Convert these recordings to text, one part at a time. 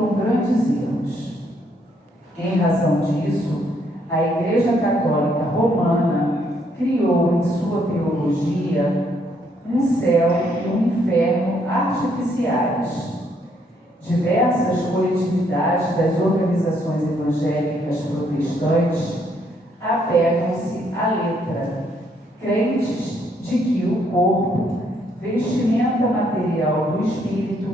comunicam grandes erros. Em razão disso, a Igreja Católica Romana criou em sua teologia um céu e um inferno artificiais. Diversas coletividades das organizações evangélicas protestantes apegam-se à letra, crentes de que o corpo, vestimenta material do espírito,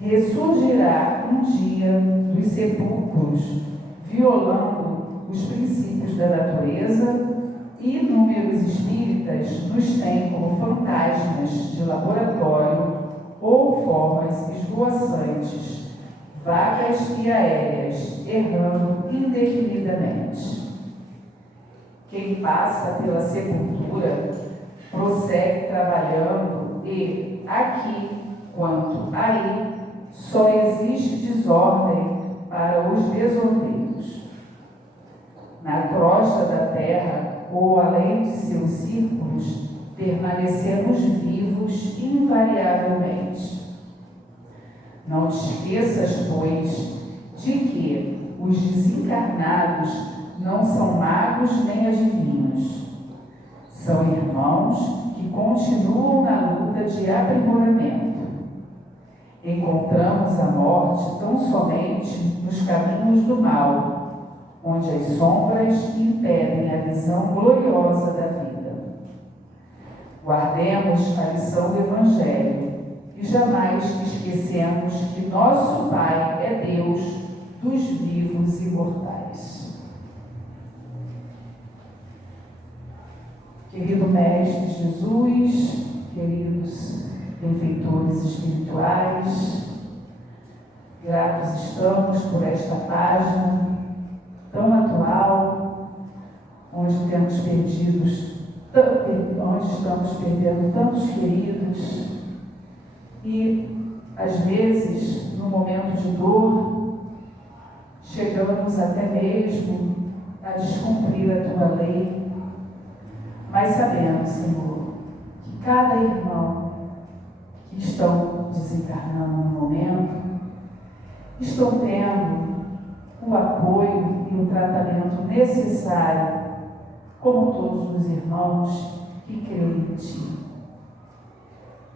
ressurgirá um dia dos sepulcros, violando os princípios da natureza, e inúmeros espíritas nos têm como fantasmas de laboratório ou formas esvoaçantes, vagas e aéreas, errando indefinidamente. Quem passa pela sepultura prossegue trabalhando e, aqui quanto aí, só existe desordem para os desordeiros. Na crosta da terra, ou além de seus círculos, permanecemos vivos invariavelmente. Não te esqueças, pois, de que os desencarnados não são magos nem adivinhos. São irmãos que continuam na luta de aprimoramento. Encontramos a morte tão somente nos caminhos do mal, onde as sombras impedem a visão gloriosa da vida. Guardemos a lição do Evangelho e jamais esquecemos que nosso Pai é Deus dos vivos e mortais. Querido Mestre Jesus, queridos benfeitores espirituais, gratos estamos por esta página tão atual, onde estamos perdendo tantos queridos e, às vezes, no momento de dor, chegamos até mesmo a descumprir a Tua lei, mas sabemos, Senhor, que cada irmão que estão desencarnando no momento, estão tendo o apoio e o tratamento necessário, como todos os irmãos que creem em Ti.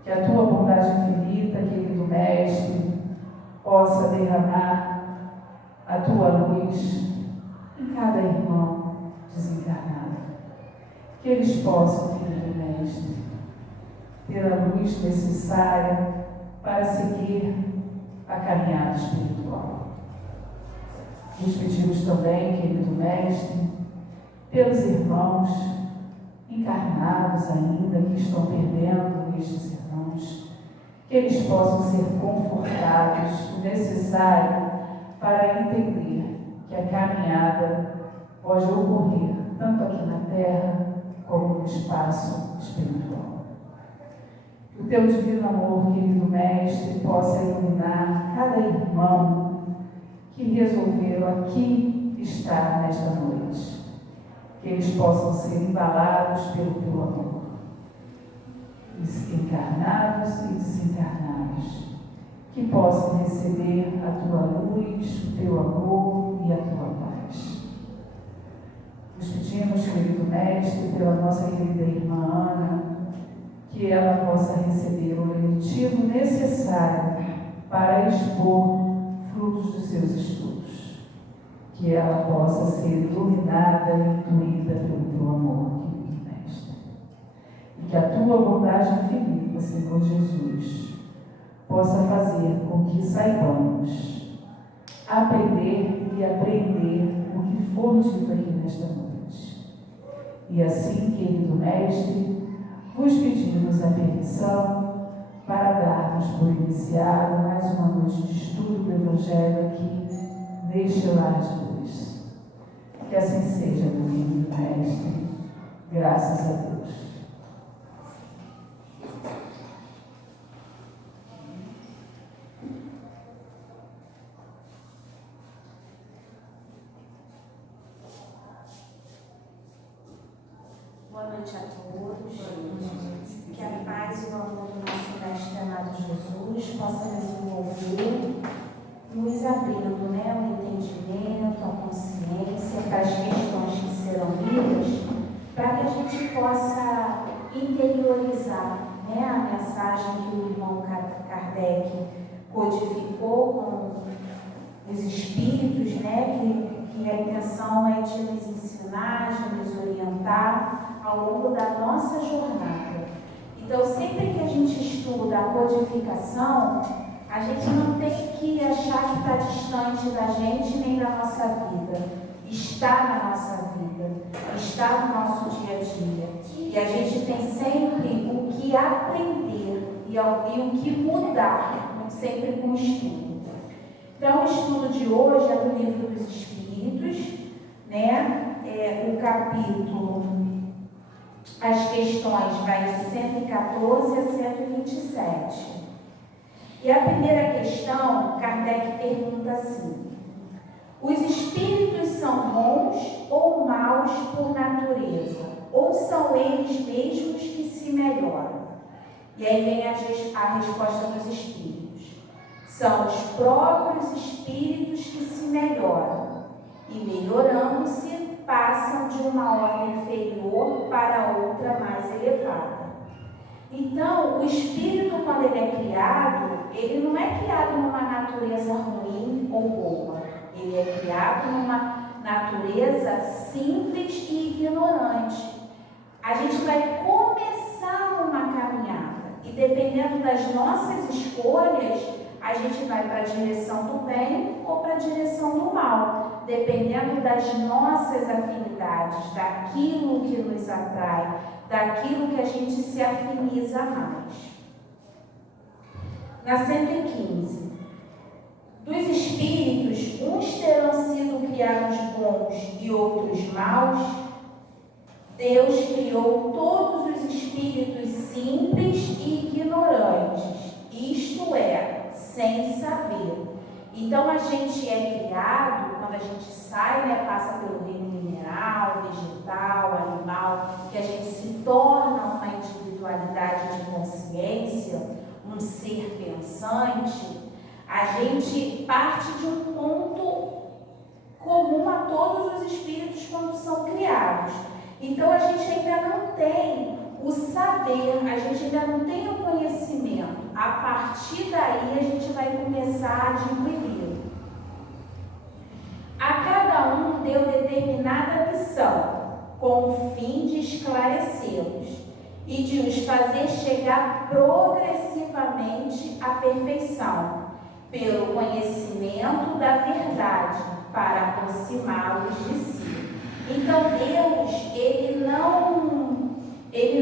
Que a Tua bondade infinita, querido Mestre, possa derramar a Tua luz em cada irmão desencarnado. Que eles possam, querido Mestre, ter a luz necessária para seguir a caminhada espiritual. Nos pedimos também, querido Mestre, pelos irmãos encarnados ainda, que estão perdendo estes irmãos, que eles possam ser confortados o necessário para entender que a caminhada pode ocorrer tanto aqui na Terra como no espaço espiritual. Que o Teu divino amor, querido Mestre, possa iluminar cada irmão que resolveram aqui estar nesta noite. Que eles possam ser embalados pelo Teu amor, encarnados e desencarnados, que possam receber a Tua luz, o Teu amor e a Tua paz. Nos pedimos, querido Mestre, pela nossa querida irmã Ana, que ela possa receber o lenitivo necessário para expor frutos dos seus estudos. Que ela possa ser iluminada e intuída pelo Teu amor, querido Mestre. E que a Tua bondade infinita, Senhor Jesus, possa fazer com que saibamos aprender e apreender o que for dito aqui nesta noite. E assim, querido Mestre, vos pedimos a permissão para darmos por iniciado mais uma noite de estudo do Evangelho aqui neste lar de luz. Que assim seja, meu querido Mestre, graças a Deus. Boa noite a todos. Que a paz e o amor do nosso Mestre amado Jesus possa nos envolver nos abrindo, né, o entendimento, a consciência para as questões que serão lidas, para que a gente possa interiorizar, né, a mensagem que o irmão Kardec codificou com os espíritos, né, que a intenção é de nos ensinar, de nos orientar ao longo da nossa jornada. Então, sempre que a gente estuda a codificação, a gente não tem que achar que está distante da gente nem da nossa vida. Está na nossa vida, está no nosso dia a dia. E a gente tem sempre o que aprender e o que mudar, sempre com o estudo. Então, o estudo de hoje é do Livro dos Espíritos, né? O capítulo, as questões vai de 114 a 127. E a primeira questão, Kardec pergunta assim: os espíritos são bons ou maus por natureza? Ou são eles mesmos que se melhoram? E aí vem a resposta dos espíritos: são os próprios espíritos que se melhoram, e melhorando-se, passam de uma ordem inferior para outra mais elevada. Então, o espírito, quando ele é criado, ele não é criado numa natureza ruim ou boa. Ele é criado numa natureza simples e ignorante. A gente vai começar uma caminhada e, dependendo das nossas escolhas, a gente vai para a direção do bem ou para a direção do mal, dependendo das nossas afinidades, daquilo que nos atrai, daquilo que a gente se afiniza mais. Na 115, dos espíritos, uns terão sido criados bons e outros maus. Deus criou todos os espíritos simples e ignorantes, isto é, sem saber. Então, a gente é criado, quando a gente sai, né, passa pelo reino mineral, vegetal, animal, que a gente se torna uma individualidade de consciência, um ser pensante, a gente parte de um ponto comum a todos os espíritos quando são criados. Então, a gente ainda não tem o saber, a gente ainda não tem o conhecimento. A partir daí, a gente vai começar a adquirir. A cada um deu determinada missão, com o fim de esclarecê-los e de os fazer chegar progressivamente à perfeição, pelo conhecimento da verdade, para aproximá-los de si. Então, Deus, Ele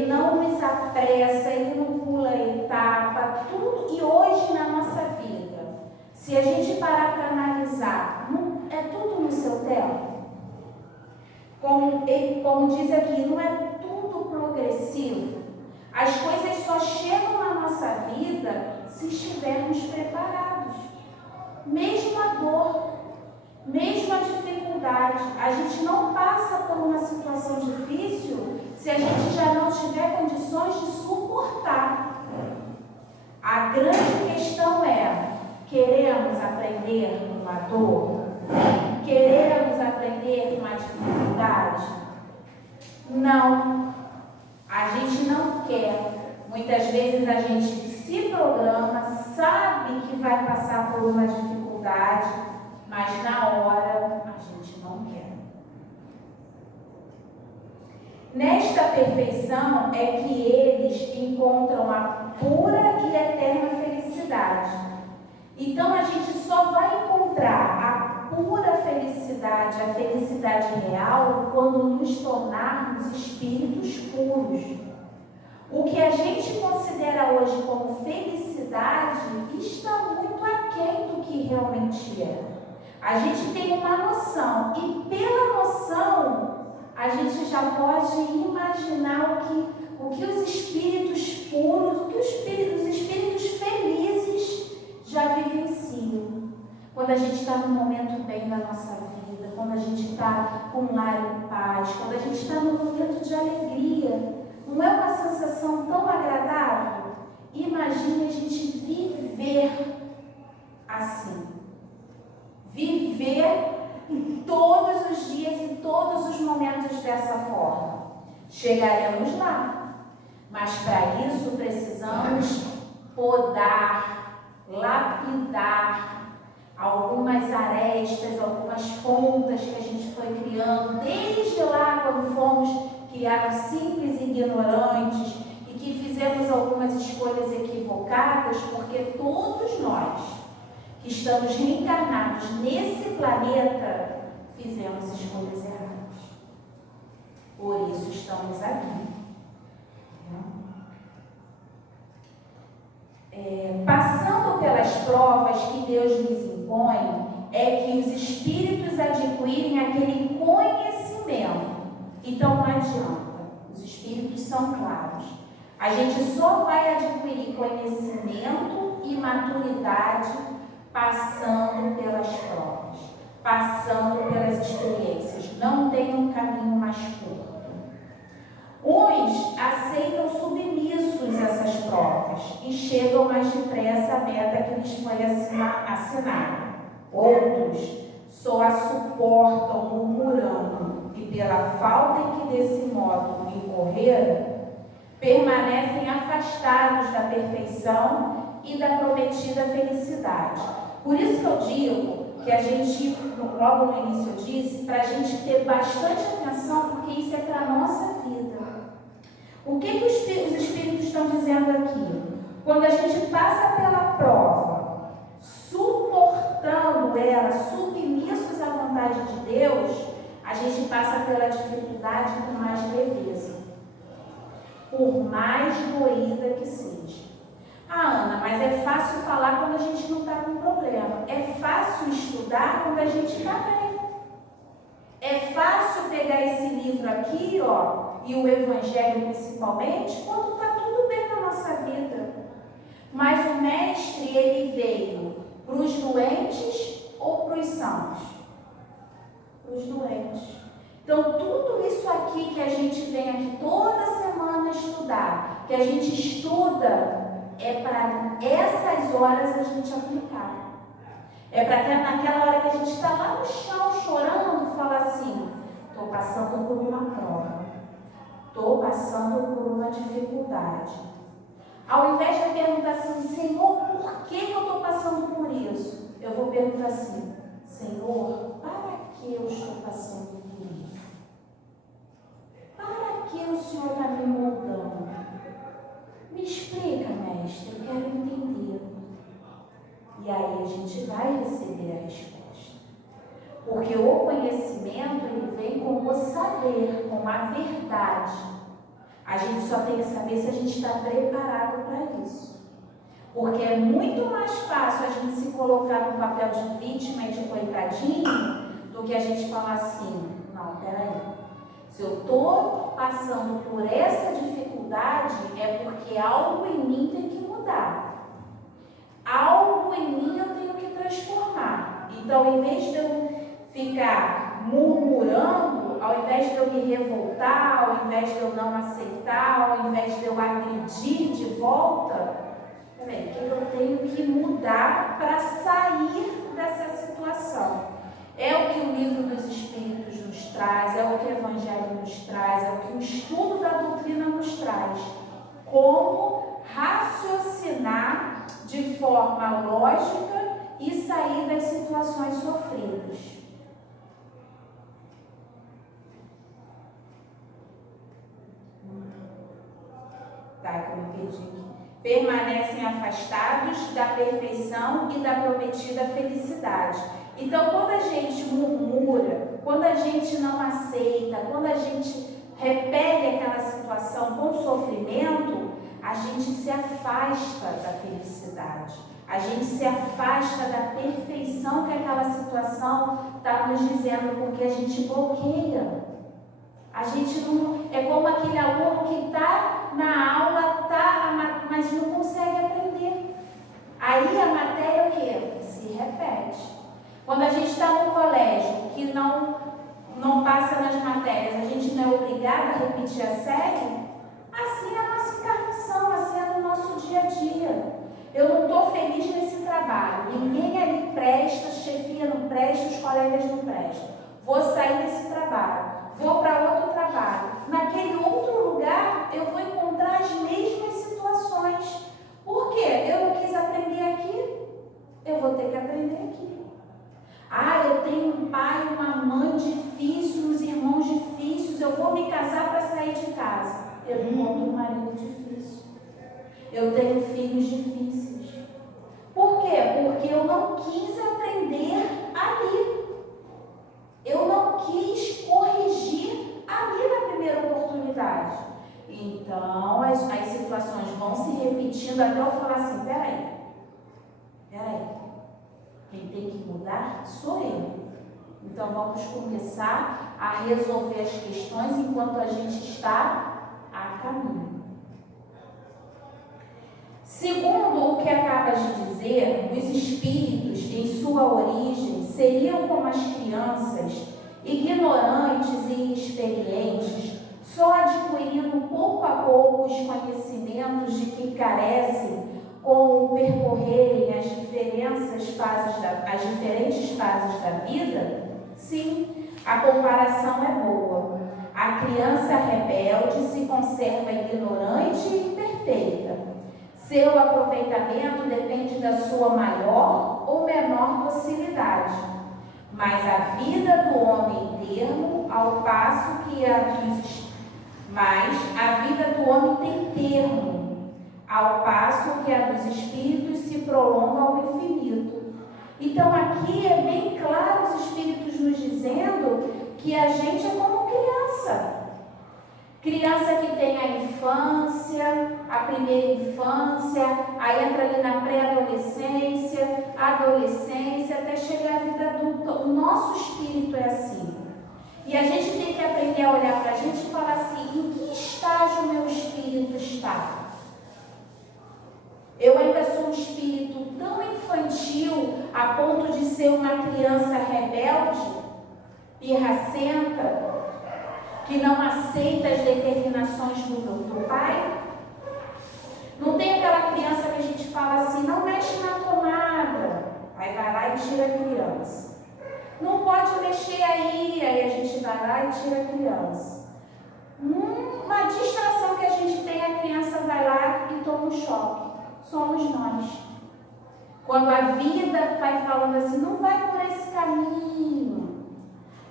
não nos apressa, Ele não pula etapa, tudo. E hoje na nossa vida, se a gente parar para analisar, é tudo no seu tempo. Como diz aqui, não é tudo progressivo. As coisas só chegam na nossa vida se estivermos preparados. Mesmo a dor, mesmo a dificuldade, a gente não passa por uma situação difícil se a gente já não tiver condições de suportar. A grande questão é: queremos aprender com a dor? Queremos aprender com a dificuldade? Não, a gente não quer. Muitas vezes a gente se programa, sabe que vai passar por uma dificuldade, mas na hora a gente não quer. Nesta perfeição é que eles encontram a pura e eterna felicidade. Então a gente só vai encontrar a pura felicidade, a felicidade real, quando nos tornarmos espíritos puros. O que a gente considera hoje como felicidade está muito aquém do que realmente é. A gente tem uma noção, e pela noção a gente já pode imaginar o que os espíritos puros, o que os espíritos felizes já vivenciam. Quando a gente está num momento bem na nossa vida, quando a gente está com um lar em paz, quando a gente está num momento de alegria, não é uma sensação tão agradável? Imagine a gente viver assim. Chegaremos lá, mas para isso precisamos podar, lapidar algumas arestas, algumas pontas que a gente foi criando desde lá quando fomos criados simples e ignorantes e que fizemos algumas escolhas equivocadas, porque todos nós que estamos reencarnados nesse planeta fizemos escolhas erradas. Por isso estamos aqui. Passando pelas provas que Deus nos impõe, é que os espíritos adquirem aquele conhecimento. Então não adianta, os espíritos são claros. A gente só vai adquirir conhecimento e maturidade passando pelas provas, passando pelas experiências. Não tem um caminho mais curto. Uns aceitam submissos essas provas e chegam mais depressa à meta que lhes foi assinada. Outros só a suportam murmurando e, pela falta em que desse modo incorreram, permanecem afastados da perfeição e da prometida felicidade. Por isso que eu digo que a gente, logo no início eu disse, para a gente ter bastante atenção, porque isso é para a nossa vida. O que os Espíritos estão dizendo aqui? Quando a gente passa pela prova, suportando ela, submissos à vontade de Deus, a gente passa pela dificuldade com mais leveza, por mais doída que seja. Ah, Ana, mas é fácil falar quando a gente não está com problema. É fácil estudar quando a gente está bem. É fácil pegar esse livro aqui, ó, e o Evangelho principalmente, quando está tudo bem na nossa vida. Mas o Mestre, ele veio para os doentes ou para os sãos? Para os doentes. Então, tudo isso aqui que a gente vem aqui toda semana estudar, que a gente estuda, é para essas horas a gente aplicar. É para que naquela hora que a gente está lá no chão chorando, falar assim: estou passando por uma prova, estou passando por uma dificuldade. Ao invés de eu perguntar assim: Senhor, por que eu estou passando por isso? Eu vou perguntar assim: Senhor, para que eu estou passando por isso? Para que o Senhor está me moldando? Me explica, mestre, eu quero entender. E aí a gente vai receber a resposta. Porque o conhecimento, ele vem com o saber, com a verdade. A gente só tem que saber se a gente está preparado para isso. Porque é muito mais fácil a gente se colocar no papel de vítima e de coitadinho do que a gente falar assim: não, peraí. Se eu estou passando por essa dificuldade, é porque algo em mim tem que mudar. Algo em mim eu tenho que transformar. Então, em vez de eu ficar murmurando, ao invés de eu me revoltar, ao invés de eu não aceitar, ao invés de eu agredir de volta, peraí, o que eu tenho que mudar para sair dessa situação? É o que o livro dos Espíritos nos traz, é o que o Evangelho nos traz, é o que o estudo da doutrina nos traz. Como raciocinar de forma lógica e sair das situações sofridas. Tá, que eu me perdi aqui. Permanecem afastados da perfeição e da prometida felicidade. Então, quando a gente murmura, quando a gente não aceita, quando a gente repele aquela situação com sofrimento, a gente se afasta da felicidade. A gente se afasta da perfeição que aquela situação está nos dizendo, porque a gente bloqueia. A gente não... É como aquele aluno que está na aula, mas não consegue aprender. Aí a matéria é o quê? Se repete. Quando a gente está no colégio, que não passa nas matérias, a gente não é obrigado a repetir a série, assim é a nossa encarnação, assim é no nosso dia a dia. Eu não estou feliz nesse trabalho, ninguém ali presta, chefia não presta, os colegas não prestam. Vou sair desse trabalho, vou para outro trabalho. Naquele outro Eu tenho filhos difíceis. Por quê? Porque eu não quis aprender ali. Eu não quis corrigir ali na primeira oportunidade. Então, as situações vão se repetindo até eu falar assim, peraí, quem tem que mudar sou eu. Então, vamos começar a resolver as questões enquanto a gente está a caminho. Segundo o que acabas de dizer, os espíritos, em sua origem, seriam como as crianças, ignorantes e inexperientes, só adquirindo pouco a pouco os conhecimentos de que carecem com o percorrerem as diferentes fases da vida? Sim, a comparação é boa. A criança rebelde se conserva ignorante e imperfeita. Seu aproveitamento depende da sua maior ou menor docilidade. Mas a vida do homem termo, ao passo que a vida do homem tem termo, ao passo que a dos espíritos se prolonga ao infinito. Então aqui é bem claro os espíritos nos dizendo que a gente é como criança. Criança que tem a infância, a primeira infância, aí entra ali na pré-adolescência, adolescência, até chegar à vida adulta. O nosso espírito é assim. E a gente tem que aprender a olhar para a gente e falar assim, em que estágio o meu espírito está? Eu ainda sou um espírito tão infantil a ponto de ser uma criança rebelde, pirracenta, que não aceita as determinações do pai? Não tem aquela criança que a gente fala assim, não mexe na tomada, aí vai lá e tira a criança. Não pode mexer aí a gente vai lá e tira a criança. Uma distração que a gente tem, a criança vai lá e toma um choque. Somos nós. Quando a vida vai falando assim, não vai por esse caminho,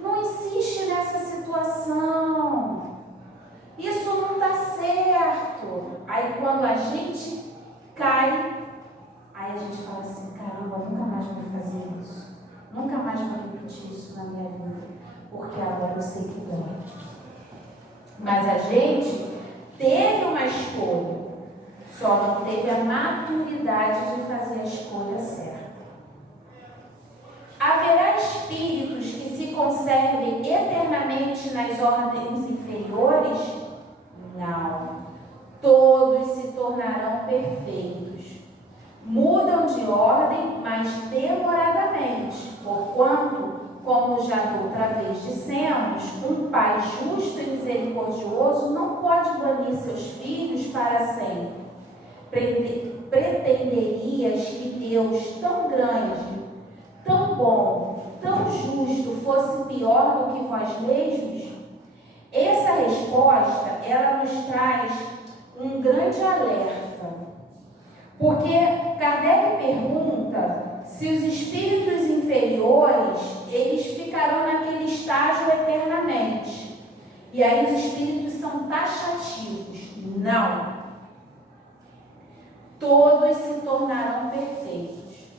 não insiste nessa situação, isso não dá certo. Aí quando a gente cai, aí a gente fala assim, caramba, nunca mais vou fazer isso, nunca mais vou repetir isso na minha vida, porque agora eu sei que dói. Mas a gente teve uma escolha, só não teve a maturidade de fazer a escolha certa. Haverá espíritos que se conservem eternamente nas ordens inferiores? Não. Todos se tornarão perfeitos. Mudam de ordem, mas demoradamente, porquanto, como já da outra vez dissemos, um pai justo e misericordioso não pode banir seus filhos para sempre. Pretenderias que Deus tão grande, tão bom, tão justo fosse pior do que vós mesmos? Essa resposta, ela nos traz um grande alerta, porque Kardec pergunta se os espíritos inferiores, eles ficarão naquele estágio eternamente. E aí os espíritos são taxativos. Não. Todos se tornarão perfeitos.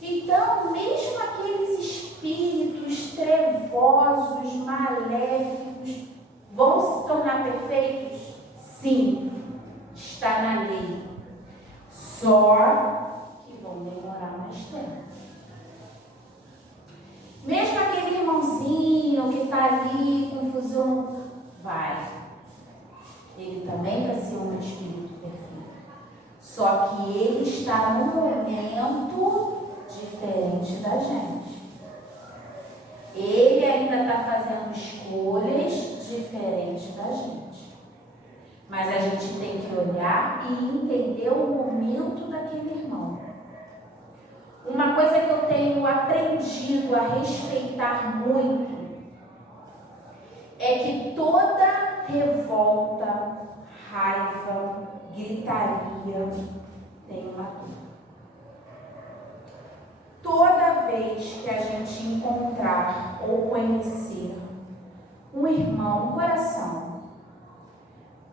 Então, mesmo aqueles espíritos trevosos, maléficos, vão se tornar perfeitos? Sim, está na lei. Só que vão demorar mais tempo. Mesmo aquele irmãozinho que está ali, confusão, ele também vai ser um espírito perfeito. Só que ele está num momento diferente da gente. Ele ainda está fazendo escolhas diferentes da gente. Mas a gente tem que olhar e entender o momento daquele irmão. Uma coisa que eu tenho aprendido a respeitar muito é que toda revolta, raiva, gritaria tem uma cura. Toda vez que a gente encontrar ou conhecer um irmão, um coração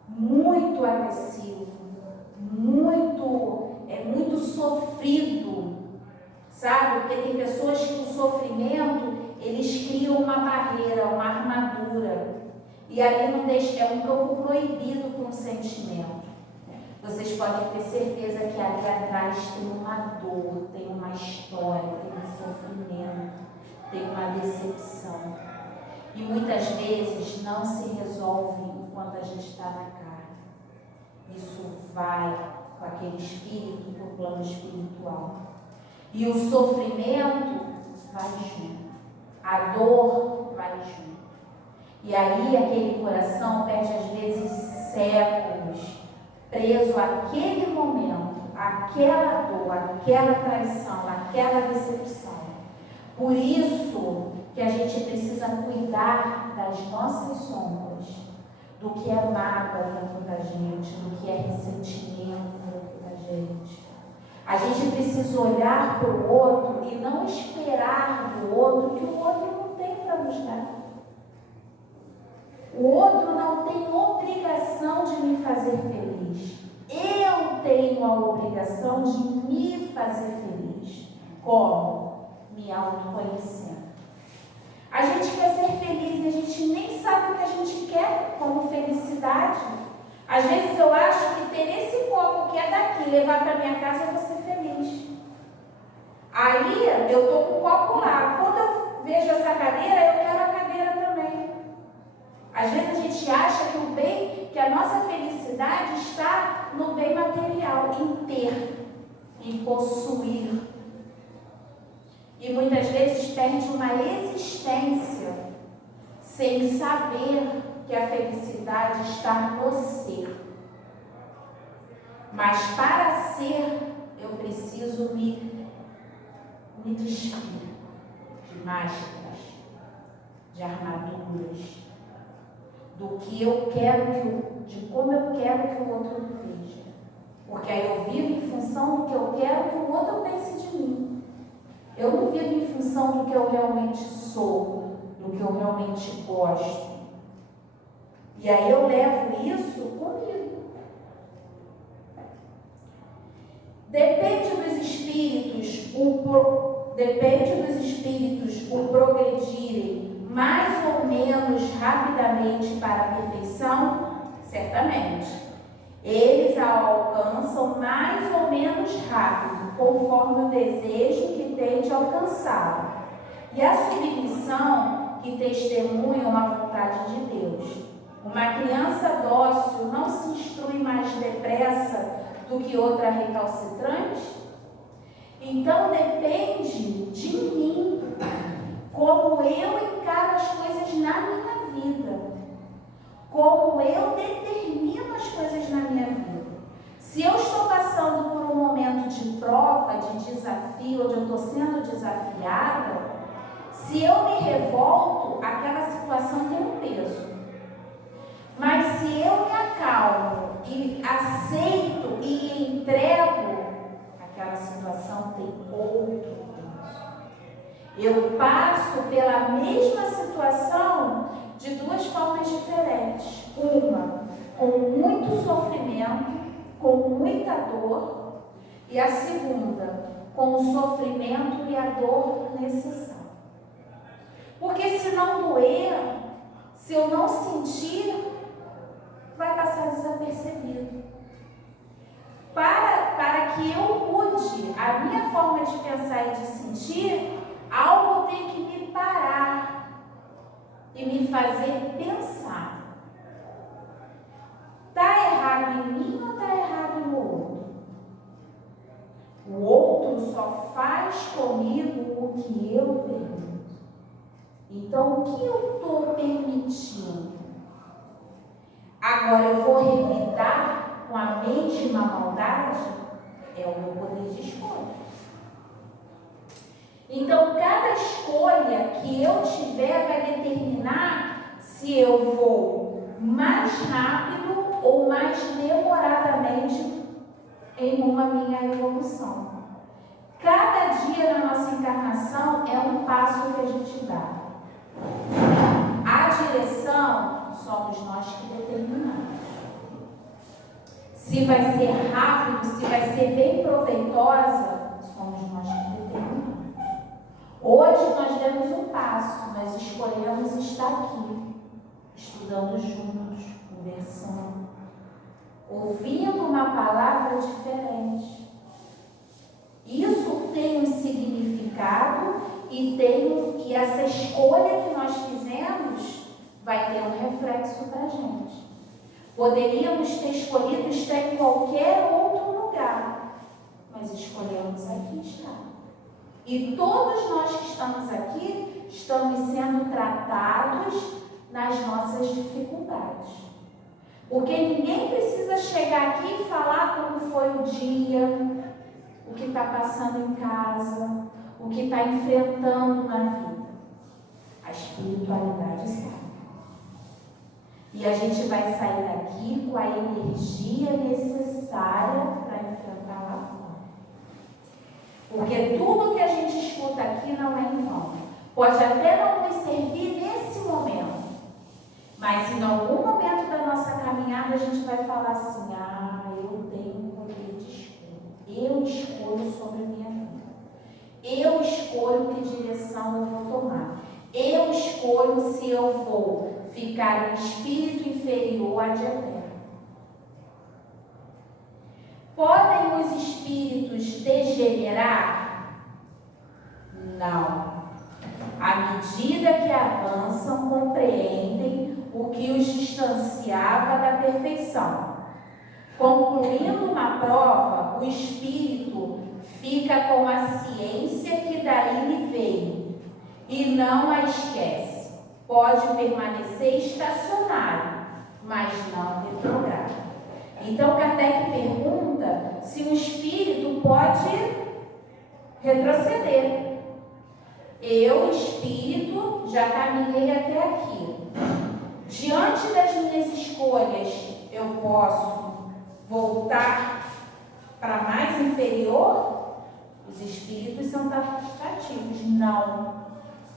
muito agressivo, muito sofrido, sabe? Porque tem pessoas que o sofrimento, eles criam uma barreira, uma armadura. E ali não deixa, é um campo proibido para um sentimento. Vocês podem ter certeza que ali atrás tem uma dor, tem uma história, tem um sofrimento, tem uma decepção. E muitas vezes não se resolve enquanto a gente está na carne. Isso vai com aquele espírito para o plano espiritual. E o sofrimento vai junto. A dor vai junto. E aí aquele coração perde às vezes séculos preso àquele momento, àquela dor, àquela traição, àquela decepção. Por isso que a gente precisa cuidar das nossas sombras, do que é mágoa dentro da gente, do que é ressentimento dentro da gente. A gente precisa olhar para o outro e não esperar do outro que o outro não tem para nos dar. O outro não tem obrigação de me fazer feliz. Eu tenho a obrigação de me fazer feliz. Como? Me autoconhecendo. A gente quer ser feliz e a gente nem sabe o que a gente quer como felicidade. Às vezes eu acho que ter esse copo que é daqui, levar para minha casa, eu vou ser feliz. Aí eu estou com o copo lá. Quando eu vejo essa cadeira, eu quero a cadeira também. Às vezes a gente acha que o bem, que a nossa felicidade está no bem material, em ter, em possuir. E muitas vezes perde uma existência sem saber que a felicidade está no ser. Mas para ser, eu preciso me despir de máscaras, de armaduras, do que eu quero, de como eu quero que o outro me veja. Porque aí eu vivo em função do que eu quero que o outro pense de mim. Eu não vivo em função do que eu realmente sou, do que eu realmente gosto. E aí eu levo isso comigo. Depende dos espíritos o progredirem mais ou menos rapidamente para a perfeição, certamente. Eles a alcançam mais ou menos rápido, conforme o desejo que tem de alcançá-lo. E a submissão que testemunham a vontade de Deus. Uma criança dócil não se instrui mais depressa do que outra recalcitrante? Então depende de mim, como eu encaro as coisas na minha vida, como eu determino as coisas na minha vida. Se eu estou passando por um momento de prova, de desafio, onde eu estou sendo desafiada, se eu me revolto, aquela situação tem um peso. Mas se eu me acalmo e aceito e entrego, aquela situação tem outro peso. Eu passo pela mesma situação de duas formas diferentes. Uma com muito sofrimento, com muita dor, e a segunda com o sofrimento e a dor necessária. Porque se não doer, se eu não sentir, vai passar desapercebido. Para que eu mude a minha forma de pensar e de sentir, algo tem que me parar e me fazer pensar. Está errado em mim ou está errado no outro? O outro só faz comigo o que eu permito. Então, o que eu estou permitindo? Agora eu vou revidar com a mesma maldade? É o meu poder de escolha. Então, cada escolha que eu tiver vai determinar se eu vou mais rápido ou mais demoradamente em uma minha evolução. Cada dia na nossa encarnação é um passo que a gente dá. A direção somos nós que determinamos. Se vai ser rápido, se vai ser bem proveitosa, vitoriosa somos nós que determinamos. Hoje nós demos um passo, nós escolhemos estar aqui, estudando juntos, conversando, ouvindo uma palavra diferente. Isso tem um significado e essa escolha que nós fizemos vai ter um reflexo para a gente. Poderíamos ter escolhido estar em qualquer outro lugar, mas escolhemos aqui estar. E todos nós que estamos aqui estamos sendo tratados nas nossas dificuldades. Porque ninguém precisa chegar aqui e falar como foi o dia, o que está passando em casa, o que está enfrentando na vida. A espiritualidade sabe. E a gente vai sair daqui com a energia necessária para enfrentar lá fora. Porque tudo que a gente escuta aqui não é em vão. Pode até não nos servir nesse momento, mas em algum momento da nossa caminhada a gente vai falar assim: eu tenho um poder de escolha. Eu escolho sobre a minha vida. Eu escolho que direção eu vou tomar. Eu escolho se eu vou ficar em espírito inferior ou ad eterno. Podem os espíritos degenerar? Não. À medida que avançam, compreendem o que os distanciava da perfeição. Concluindo uma prova, o espírito fica com a ciência que daí lhe veio e não a esquece. Pode permanecer estacionário, mas não retrogrado. Então Kardec pergunta se o espírito pode retroceder. Eu, espírito, já caminhei até aqui. Diante das minhas escolhas, eu posso voltar para mais inferior? Os espíritos são taxativos. Não.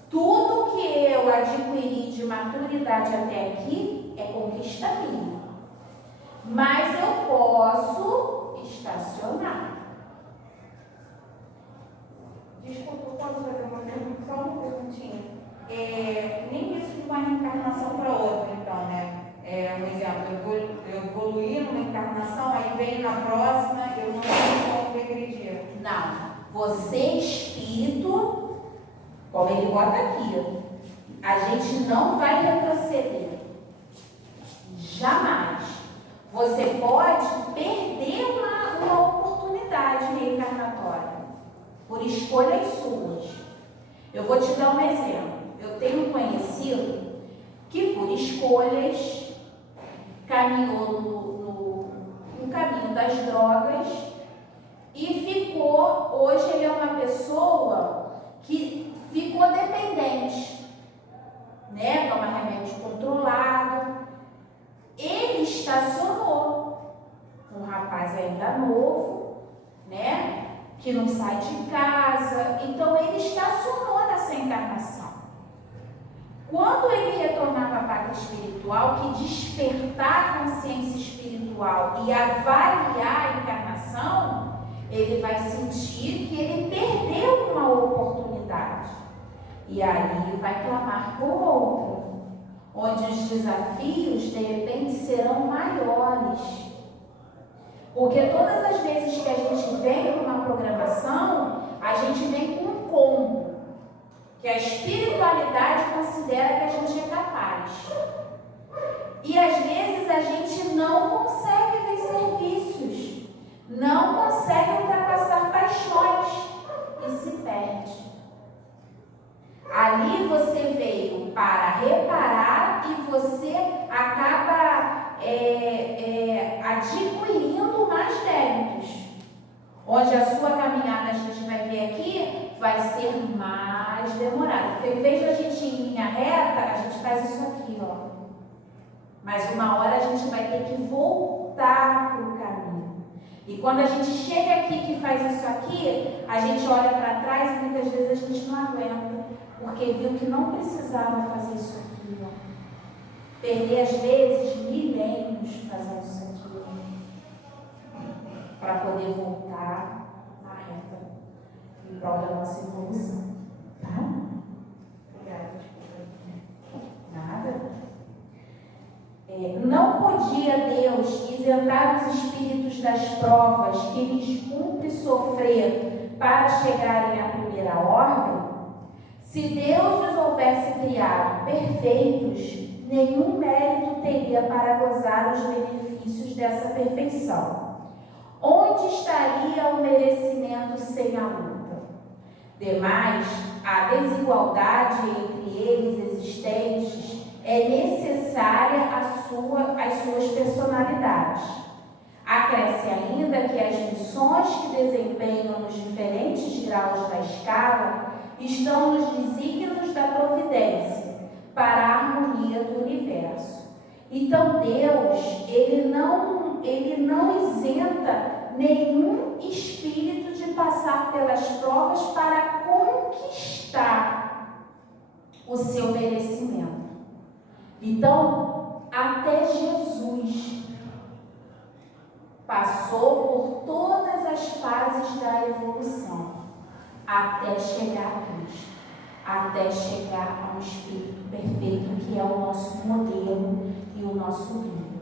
Tudo que eu adquiri de maturidade até aqui é conquista minha. Mas eu posso estacionar. Desculpa, eu posso fazer uma pergunta? Só uma perguntinha. Nem isso de uma reencarnação para outra, então, né? Um exemplo, eu evoluí numa encarnação, aí veio na próxima, eu não tenho como regredir. Não. Você, espírito, como ele bota aqui, a gente não vai retroceder. Jamais. Você pode perder uma oportunidade reencarnatória por escolhas suas. Eu vou te dar um exemplo. Eu tenho um conhecido que por escolhas caminhou no caminho das drogas e ficou, hoje ele é uma pessoa que ficou dependente, né? Toma remédio controlado. Ele estacionou, um rapaz ainda novo, né? Que não sai de casa, então ele estacionou nessa encarnação. Quando ele retornar para a pátria espiritual, que despertar a consciência espiritual e avaliar a encarnação, ele vai sentir que ele perdeu uma oportunidade. E aí vai clamar por outra, onde os desafios de repente serão maiores. Porque todas as vezes que a gente vem para uma programação, a gente vem com um combo, que a espiritualidade considera que a gente é capaz. E às vezes a gente não consegue vencer vícios, não consegue ultrapassar paixões e se perde. Ali você veio para reparar e você acaba adquirindo mais débitos. Onde a sua caminhada, a gente vai ver aqui, vai ser mais demorada. Porque em vez de a gente ir em linha reta, a gente faz isso aqui, ó. Mas uma hora a gente vai ter que voltar para o caminho. E quando a gente chega aqui que faz isso aqui, a gente olha para trás e muitas vezes a gente não aguenta, porque viu que não precisava fazer isso aqui, ó. Perder às vezes milênios fazendo isso aqui, ó, para poder voltar na reta. prol da nossa evolução. Tá? Obrigada. Nada. Não podia Deus isentar os espíritos das provas que lhes cumpre sofrer para chegarem à primeira ordem? Se Deus os houvesse criado perfeitos, nenhum mérito teria para gozar os benefícios dessa perfeição. Onde estaria o merecimento sem a luta? Demais, a desigualdade entre eles existentes é necessária às suas personalidades. Acresce ainda que as missões que desempenham nos diferentes graus da escala estão nos desígnios da providência para a harmonia do universo. Então Deus, ele não isenta nenhum espírito de passar pelas provas para conquistar o seu merecimento. Então, até Jesus passou por todas as fases da evolução, até chegar a Cristo, até chegar a um Espírito perfeito, que é o nosso modelo e o nosso guia.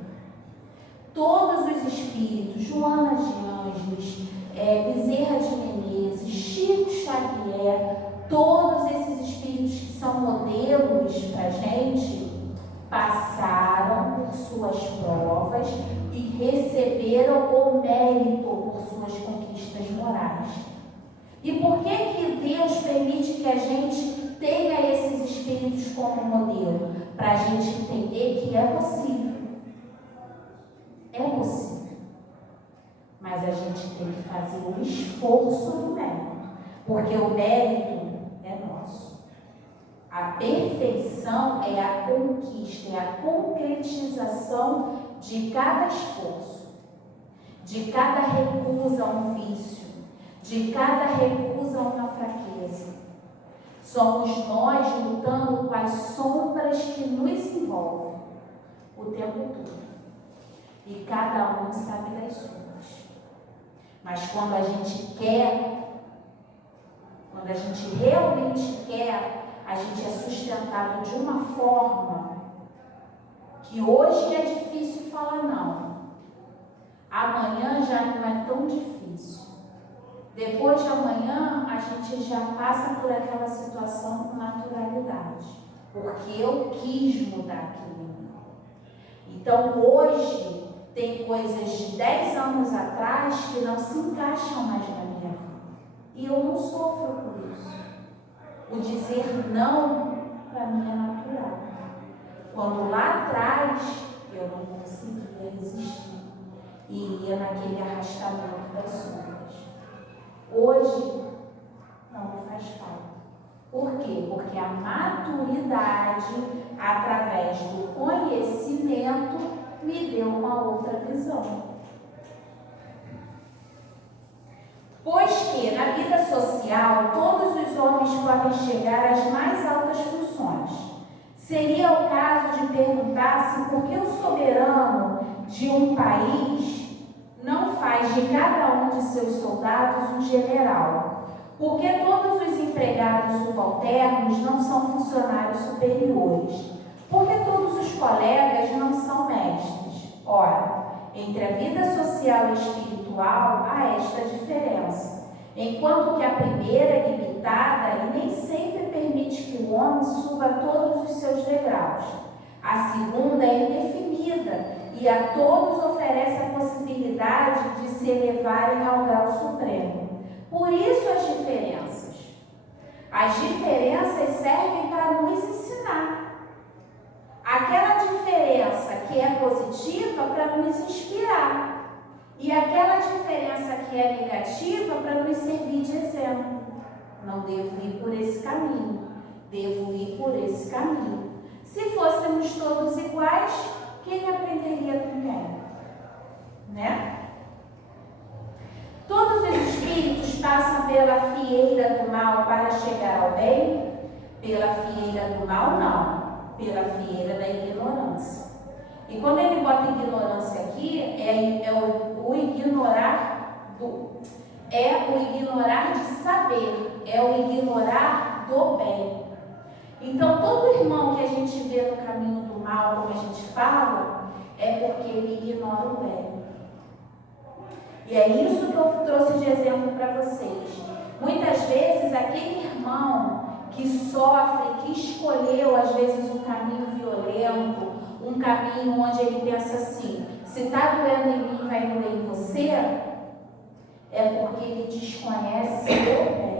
Todos os espíritos, Joana de Ângeles, Bezerra de Menezes, Chico Xavier, todos esses espíritos que são modelos para a gente, passaram por suas provas e receberam o mérito por suas conquistas morais. E por que Deus permite que a gente tenha esses espíritos como modelo? Para a gente entender que é possível. É possível. Mas a gente tem que fazer um esforço no mérito, porque o mérito é nosso. A perfeição é a conquista, é a concretização de cada esforço, de cada recusa a um vício, de cada recusa a uma fraqueza. Somos nós lutando com as sombras que nos envolvem o tempo todo. E cada um sabe das suas. Mas quando a gente quer, quando a gente realmente quer, a gente é sustentado de uma forma que hoje é difícil falar não. Amanhã já não é tão difícil. Depois de amanhã, a gente já passa por aquela situação com naturalidade. Porque eu quis mudar aquilo. Então, hoje, tem coisas de 10 anos atrás que não se encaixam mais na minha vida. E eu não sofro por isso. O dizer não, para mim, é natural. Quando lá atrás, eu não conseguia resistir. E ia naquele arrastamento das sombras. Hoje, não me faz falta. Por quê? Porque a maturidade, através do conhecimento, me deu uma outra visão. Pois que na vida social todos os homens podem chegar às mais altas funções. Seria o caso de perguntar-se por que o soberano de um país não faz de cada um de seus soldados um general. Por que todos os empregados subalternos não são funcionários superiores? Por que todos os colegas não são mestres? Ora, entre a vida social e espiritual há esta diferença. Enquanto que a primeira é limitada e nem sempre permite que o homem suba todos os seus degraus. A segunda é indefinida e a todos oferece a possibilidade de se elevarem ao grau supremo. Por isso as diferenças. As diferenças servem para nos ensinar. Aquela diferença que é positiva para nos inspirar. E aquela diferença que é negativa para nos servir de exemplo. Não devo ir por esse caminho. Devo ir por esse caminho. Se fôssemos todos iguais, quem aprenderia com quem? Né? Todos os espíritos passam pela fieira do mal para chegar ao bem? Pela fieira do mal, não. Pela fieira da ignorância. E quando ele bota ignorância aqui, é o ignorar do... é o ignorar de saber, é o ignorar do bem. Então, todo irmão que a gente vê no caminho do mal, como a gente fala, é porque ele ignora o bem. E é isso que eu trouxe de exemplo para vocês. Muitas vezes, aquele irmão que sofre, que escolheu, às vezes, um caminho violento, um caminho onde ele pensa assim, se está doendo em mim, vai doer em você, é porque ele desconhece o bem.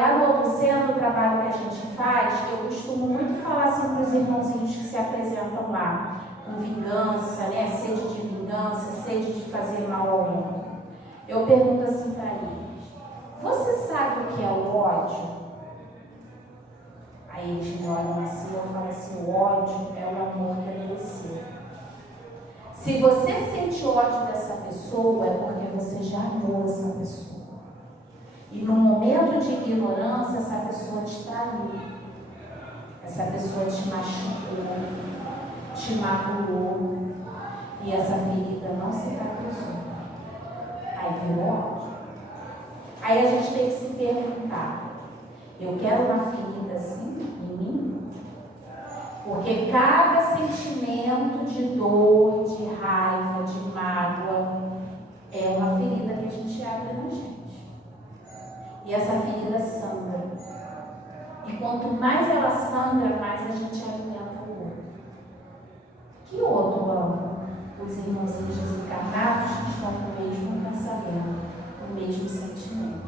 Lá no Outro Centro, o trabalho que a gente faz, eu costumo muito falar assim para os irmãozinhos que se apresentam lá, com vingança, né? Sede de vingança, sede de fazer mal ao mundo. Eu pergunto assim para eles, você sabe o que é o ódio? Aí eles me olham assim, eu falo assim, o ódio é o amor que é você. Se você sente ódio dessa pessoa, é porque você já amou essa pessoa. E no momento de ignorância, essa pessoa te traiu. Essa pessoa te machucou, te magoou. E essa ferida não cicatrizou. Aí virou ódio. Aí a gente tem que se perguntar, eu quero uma ferida assim em mim? Porque cada sentimento de dor, de raiva, de mágoa, é uma ferida que a gente abre na gente. E essa ferida sangra. E quanto mais ela sangra, mais a gente alimenta o outro. Que outro ama? Os irmãozinhos desencarnados que estão com o mesmo pensamento, com o mesmo sentimento.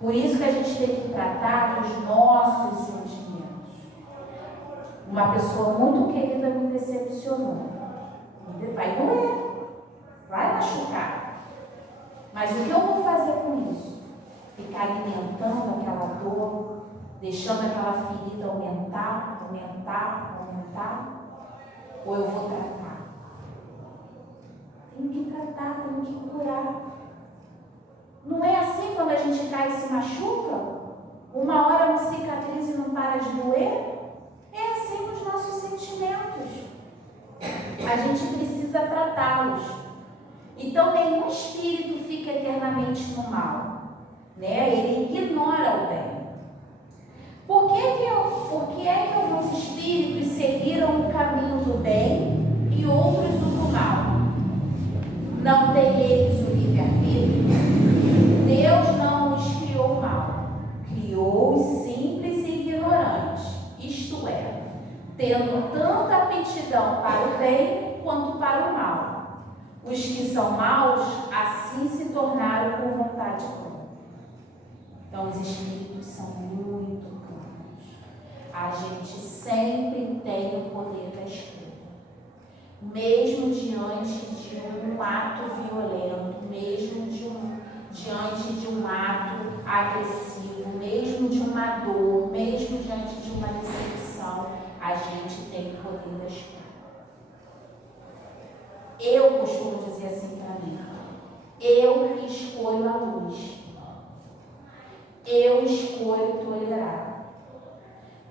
Por isso que a gente tem que tratar dos nossos sentimentos. Uma pessoa muito querida me decepcionou. Vai doer, vai machucar. Mas o que eu vou fazer com isso? Ficar alimentando aquela dor, deixando aquela ferida aumentar? Ou eu vou tratar? Tenho que tratar, tenho que curar. Não é assim quando a gente cai e se machuca? Uma hora não cicatriza e não para de doer? É assim os nossos sentimentos. A gente precisa tratá-los. Então, nenhum espírito fica eternamente no mal. Ele ignora o bem. Por que é que alguns espíritos seguiram o caminho do bem e outros o do mal? Não tem eles o livre-arbítrio? Deus não os criou mal, criou os simples e ignorantes, isto é, tendo tanta aptidão para o bem quanto para o mal. Os que são maus, assim se tornaram por vontade própria. Então, os espíritos são muito claros. A gente sempre tem o poder da escolha. Mesmo diante de um ato violento, mesmo diante de um ato agressivo, mesmo de uma dor, mesmo diante de uma decepção, a gente tem o poder da escolha. Eu costumo dizer assim para mim, eu escolho a luz. Eu escolho tolerar.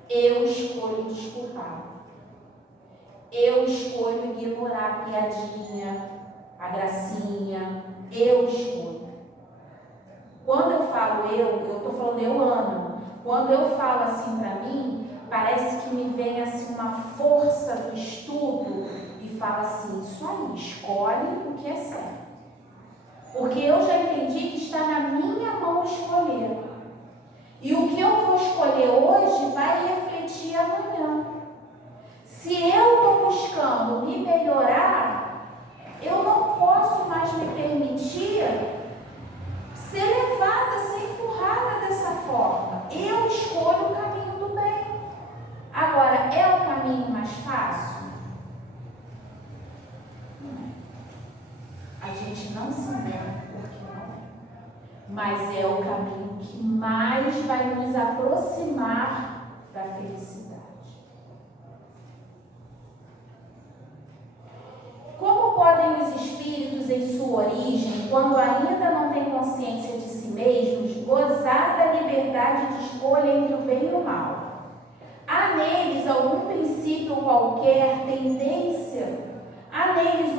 Eu escolho desculpar. Eu escolho ignorar a piadinha, a gracinha. Eu escolho. Quando eu falo eu estou falando eu amo. Quando eu falo assim para mim, parece que me vem assim uma força do estudo e fala assim, isso aí, escolhe o que é certo. Porque eu já entendi que está na minha mão escolher. E o que eu vou escolher hoje vai refletir amanhã. Se eu estou buscando me melhorar, eu não posso mais me permitir ser levada, ser empurrada dessa forma. Eu escolho o caminho do bem. Agora, é o caminho mais fácil? Não. A gente não se engana porque não é. Mas é o caminho que mais vai nos aproximar da felicidade. Como podem os espíritos em sua origem, quando ainda não têm consciência de si mesmos, gozar da liberdade de escolha entre o bem e o mal? Há neles algum princípio qualquer, tendência? Há neles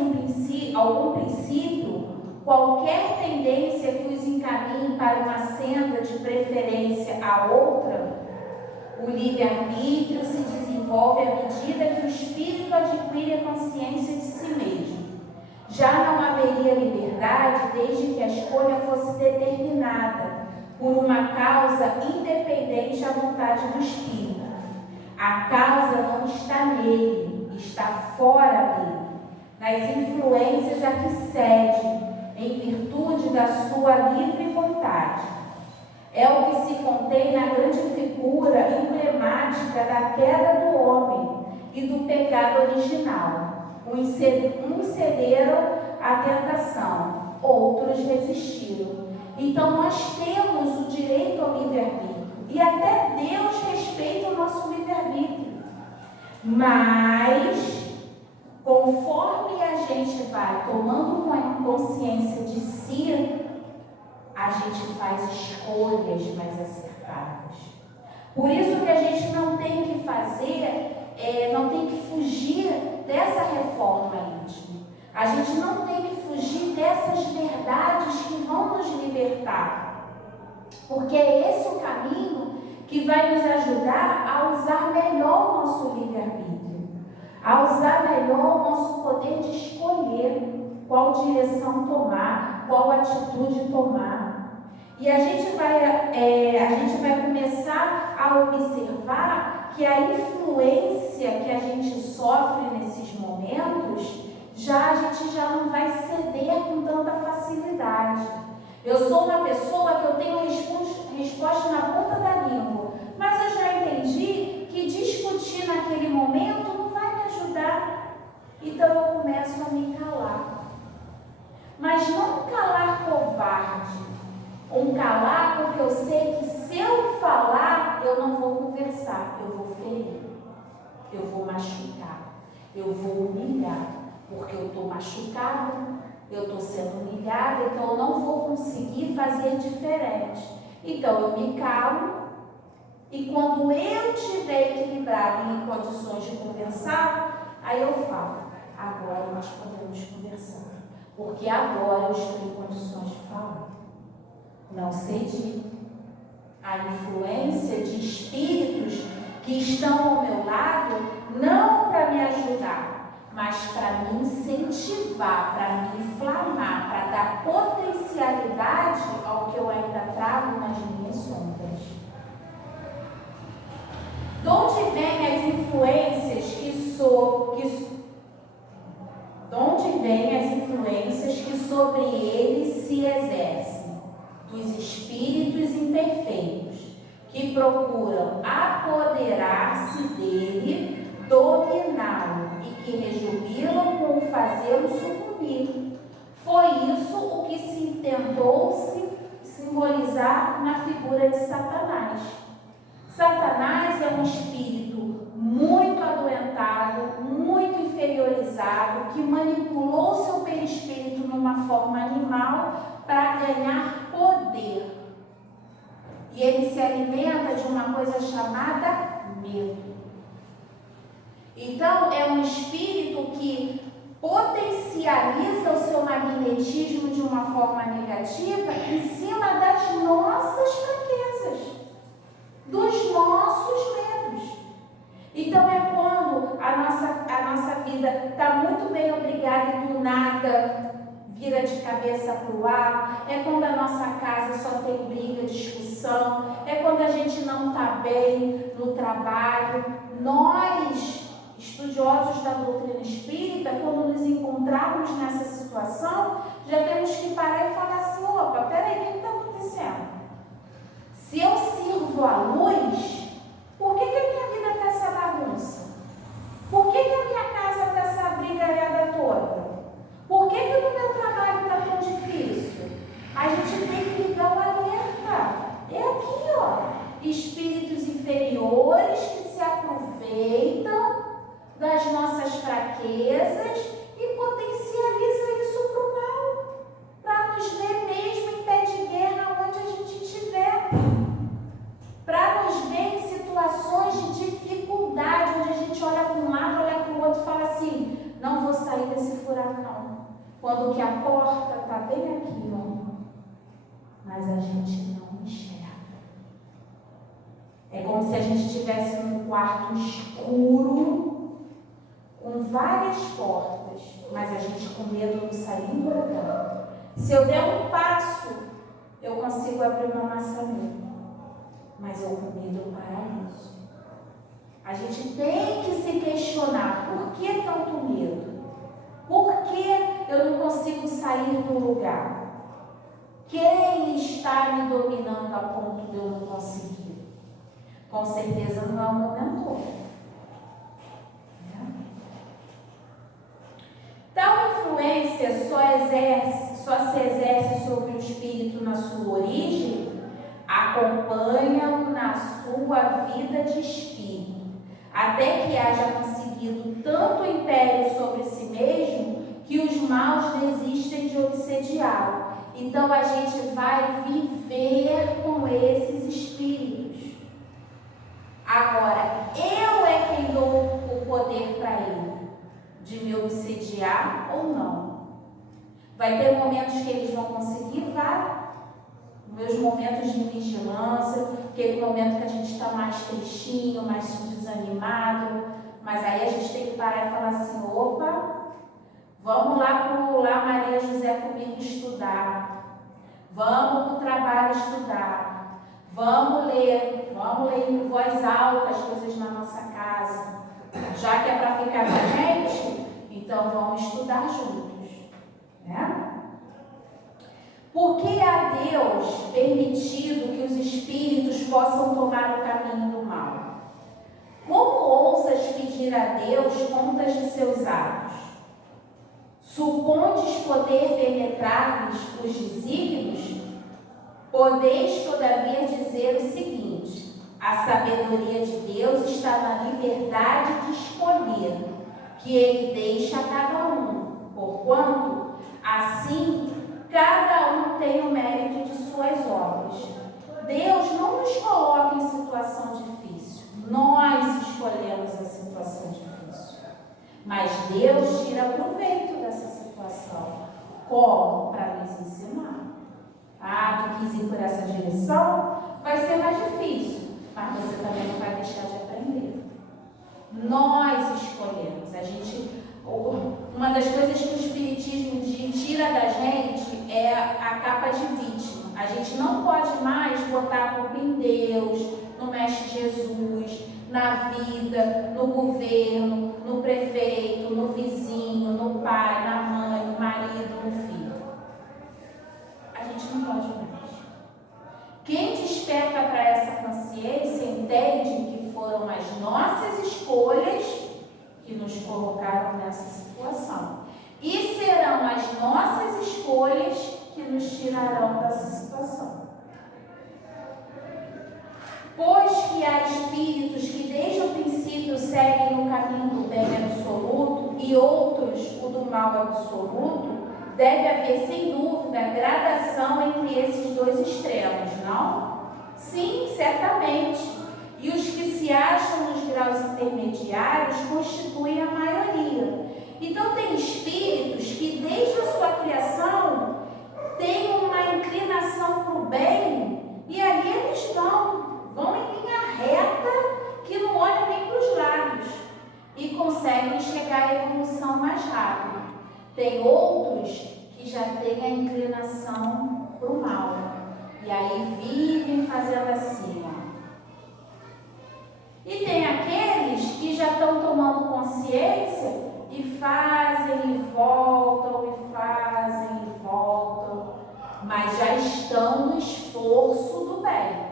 algum princípio qualquer tendência que os encaminhe para uma senda de preferência a outra, o livre-arbítrio se desenvolve à medida que o espírito adquire a consciência de si mesmo. Já não haveria liberdade desde que a escolha fosse determinada por uma causa independente à vontade do espírito. A causa não está nele, está fora dele, nas influências a que cede, em virtude da sua livre vontade. É o que se contém na grande figura emblemática da queda do homem e do pecado original. Uns cederam à tentação, outros resistiram. Então nós temos o direito ao livre-arbítrio, e até Deus respeita o nosso livre-arbítrio. Mas, conforme a gente vai tomando consciência de si, a gente faz escolhas mais acertadas. Por isso que a gente não tem que fazer, não tem que fugir dessa reforma íntima. A gente não tem que fugir dessas verdades que vão nos libertar. Porque é esse o caminho que vai nos ajudar a usar melhor o nosso livre-arbítrio, a usar melhor o nosso poder de escolher qual direção tomar, qual atitude tomar. E a gente vai começar a observar que a influência que a gente sofre nesses momentos, a gente já não vai ceder com tanta facilidade. Eu sou uma pessoa que eu tenho resposta na ponta da língua, mas eu já entendi que discutir naquele momento não vai me ajudar. Então eu começo a me calar. Mas não um calar covarde, um calar porque eu sei que se eu falar, eu não vou conversar, eu vou ferir, eu vou machucar, eu vou humilhar, porque eu estou machucada, eu estou sendo humilhada, então eu não vou conseguir fazer diferente. Então eu me calo, e quando eu estiver equilibrado em condições de conversar, aí eu falo, agora nós podemos conversar, porque agora eu estou em condições de falar. Não cedi à influência de espíritos que estão ao meu lado, não para me ajudar, mas para me incentivar, para me inflamar, para dar potencialidade ao que eu ainda trago nas minhas sombras. De onde vêm as influências que sobre ele se exercem? Dos espíritos imperfeitos, que procuram apoderar-se dele, dominá-lo e que rejubilam com o fazê-lo sucumbir. Foi isso o que se tentou simbolizar na figura de Satanás. Satanás é um espírito muito adoentado, muito inferiorizado, que manipulou seu perispírito numa forma animal para ganhar poder. E ele se alimenta de uma coisa chamada medo. Então, é um espírito que potencializa o seu magnetismo de uma forma negativa em cima das nossas fraquezas, dos nossos medos. Então, é quando a nossa vida está muito bem obrigada e do nada vira de cabeça para o ar, é quando a nossa casa só tem briga, discussão, é quando a gente não está bem no trabalho. Nós, estudiosos da doutrina espírita, quando nos encontrarmos nessa situação, já temos que parar e falar assim, opa, peraí, o que está acontecendo? Se eu sirvo a luz, por que a minha vida está essa bagunça? Por que a minha casa está essa brigaiada toda? Por que o meu trabalho está tão difícil? A gente tem que ligar o alerta. É aqui, ó. Espíritos inferiores que se aproveitam das nossas fraquezas e potencializa isso para o mal. Para nos ver mesmo em pé de guerra onde a gente estiver. Para nos ver em situações de dificuldade, onde a gente olha para um lado, olha para o outro e fala assim, não vou sair desse furacão. Quando que a porta está bem aqui, ó. Mas a gente não enxerga. É como se a gente estivesse num quarto escuro, com várias portas, mas a gente com medo de sair do lugar. Se eu der um passo, eu consigo abrir uma maçaneta, mas eu com medo eu paraliso. A gente tem que se questionar, por que tanto medo? Por que eu não consigo sair do lugar? Quem está me dominando a ponto de eu não conseguir? Com certeza não é o meu mentor. Tal influência só se exerce sobre o espírito na sua origem, acompanha-o na sua vida de espírito, até que haja conseguido tanto império sobre si mesmo que os maus desistem de obsediá-lo. Então a gente vai viver com esses espíritos. Agora, eu é quem dou o poder para ele de me obsediar ou não. Vai ter momentos que eles vão conseguir, vai. Meus momentos de vigilância, aquele momento que a gente está mais tristinho, mais desanimado, mas aí a gente tem que parar e falar assim, opa, vamos lá para o Lar Maria José comigo estudar, vamos para o trabalho estudar, vamos ler em voz alta as coisas na nossa casa, já que é para ficar com a gente, então vamos estudar juntos, né? Por que a Deus permitido que os espíritos possam tomar o caminho do mal? Como ousas pedir a Deus contas de seus atos? Supondes poder penetrar-lhes os desígnios? Podeis, todavia, dizer o seguinte: a sabedoria de Deus está na liberdade de escolher, que Ele deixa a cada um, porquanto, assim, cada um tem o mérito de suas obras. Deus não nos coloca em situação difícil, nós escolhemos a situação difícil. Mas Deus tira proveito dessa situação. Como? Para nos ensinar. Ah, tu quis ir por essa direção? Vai ser mais difícil, mas você também não vai deixar de aprender. Nós escolhemos. Uma das coisas que o Espiritismo tira da gente é a capa de vítima. A gente não pode mais botar a culpa em Deus, no Mestre Jesus, na vida, no governo, no prefeito, no vizinho, no pai, na mãe, no marido, no filho. A gente não pode mais. Quem desperta para essa consciência entende que foram as nossas escolhas que nos colocaram nessa situação. E serão as nossas escolhas que nos tirarão dessa situação. Pois que há espíritos que desde o princípio seguem no caminho do bem absoluto e outros o do mal absoluto, deve haver, sem dúvida, gradação entre esses dois extremos, não? Sim, certamente. E os que se acham nos graus intermediários constituem a maioria. Então, tem espíritos que, desde a sua criação, têm uma inclinação para o bem e ali eles vão em linha reta, que não olham nem para os lados e conseguem chegar à evolução mais rápido. Tem outros que já têm a inclinação para o mal e aí vivem fazendo assim, ó. E tem aqueles que já estão tomando consciência e fazem e voltam, mas já estão no esforço do bem,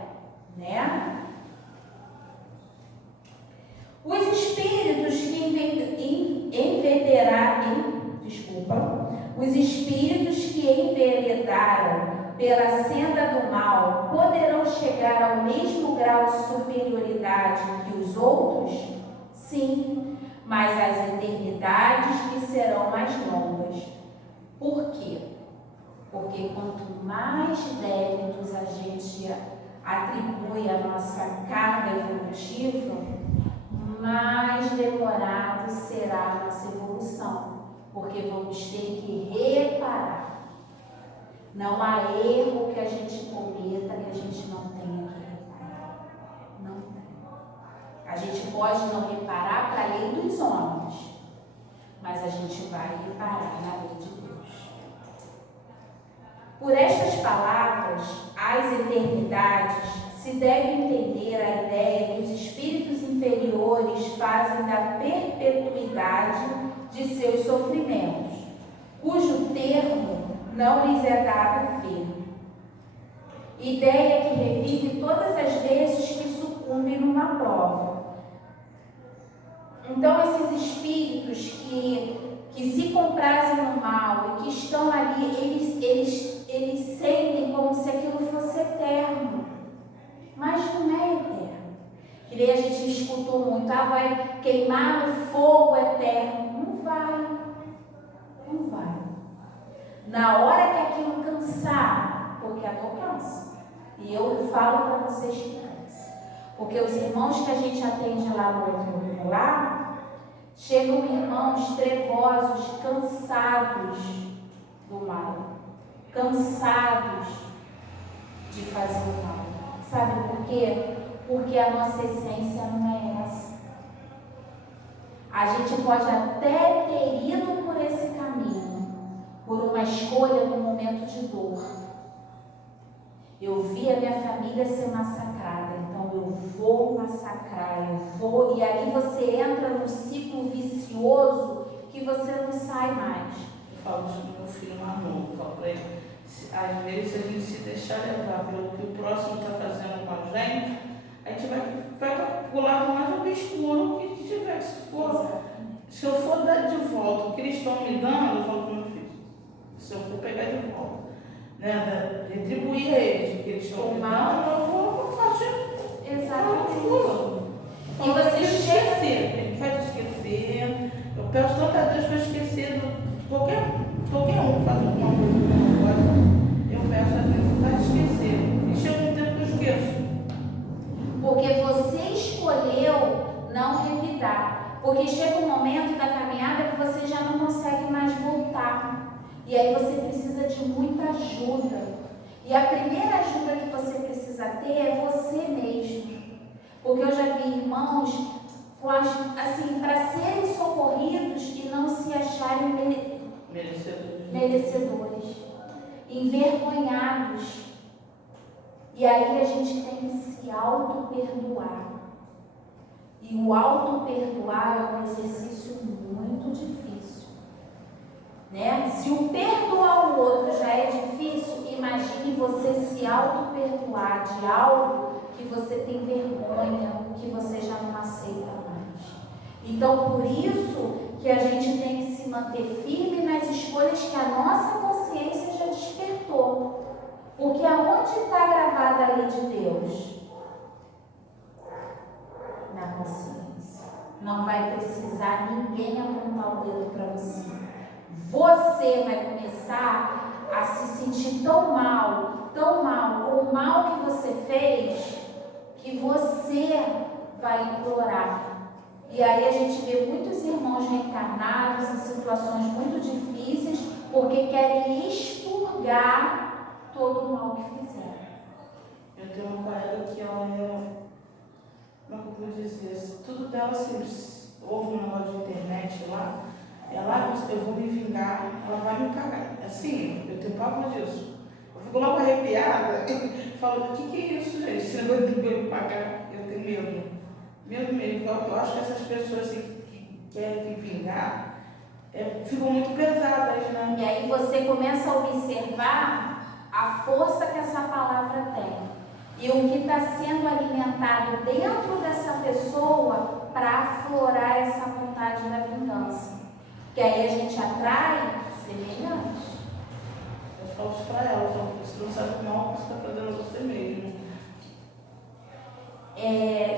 né? Os espíritos que enveredaram pela senda do mal poderão chegar ao mesmo grau de superioridade que os outros? Sim, mas as eternidades lhes serão mais longas. Por quê? Porque quanto mais débitos a gente atribui à nossa carga evolutiva, mais demorado será a nossa evolução, porque vamos ter que reparar. Não há erro que a gente cometa que a gente não tenha que reparar. Não tem. A gente pode não reparar para a lei dos homens, mas a gente vai reparar na lei de Deus. Por estas palavras, as eternidades, se deve entender a ideia que os espíritos inferiores fazem da perpetuidade de seus sofrimentos, cujo termo não lhes é dado ver. Ideia que revive todas as vezes que sucumbe numa prova. Então, esses espíritos que se comprazem no mal e que estão ali, eles sentem como se aquilo fosse eterno, mas não é eterno. Que nem a gente escutou muito, vai queimar no fogo eterno. Não vai. Não vai. Na hora que aquilo cansar, porque a dor cansa, e eu falo para vocês que cansa, porque os irmãos que a gente atende lá no outro lar, chegam irmãos trevosos, cansados do mal, cansados de fazer o mal. Sabe por quê? Porque a nossa essência não é essa. A gente pode até ter ido por esse caminho, por uma escolha no momento de dor. Eu vi a minha família ser massacrada, então eu vou massacrar, e aí você entra num ciclo vicioso que você não sai mais. Eu falo isso com meu filho mais novo, eu falo para ele, às vezes, se a gente se deixar levar pelo que o próximo está fazendo com a gente vai para o lado mais obscuro que tiver. Se eu for dar de volta o que eles estão me dando, eu falo para o meu filho, se eu for pegar de volta, né, retribuir a eles o que eles estão me dando, eu vou fazer. Exatamente. E você esquecer, ele faz esquecer. Eu peço tanto a Deus para esquecer de qualquer um que faz alguma coisa, eu peço a Deus para esquecer. E chega um tempo que eu esqueço. Porque você escolheu não revidar. Porque chega um momento da caminhada que você já não consegue mais voltar. E aí você precisa de muita ajuda. E a primeira ajuda que você precisa ter é você mesmo. Porque eu já vi irmãos, assim, para serem socorridos e não se acharem merecedores, envergonhados. E aí a gente tem que se auto-perdoar. E o auto-perdoar é um exercício muito difícil. Né? Se o perdoar o outro já é difícil, imagine você se auto-perdoar de algo que você tem vergonha, que você já não aceita mais. Então, por isso que a gente tem que se manter firme nas escolhas que a nossa consciência já despertou. Porque aonde está gravada a lei de Deus? Na consciência. Não vai precisar ninguém apontar o dedo para você. Você vai começar a se sentir tão mal com o mal que você fez, que você vai implorar. E aí a gente vê muitos irmãos reencarnados em situações muito difíceis, porque querem expurgar todo o mal que fizeram. Eu tenho uma colega que ela como é que eu vou dizer? Tudo dela, assim, houve um negócio de internet lá, eu vou me vingar, ela vai me cagar. Assim, eu tenho pavor disso. Eu fico logo arrepiada, falo, o que é isso, gente? Esse negócio de me pagar, eu tenho medo. Medo mesmo. Eu acho que essas pessoas assim, que querem me vingar, ficam muito pesadas, né? E aí você começa a observar a força que essa palavra tem. E o que está sendo alimentado dentro dessa pessoa para aflorar essa vontade da vingança. Que aí a gente atrai semelhantes. Eu falo isso para ela, eu falo, você não sabe o mal que você está fazendo a você mesmo.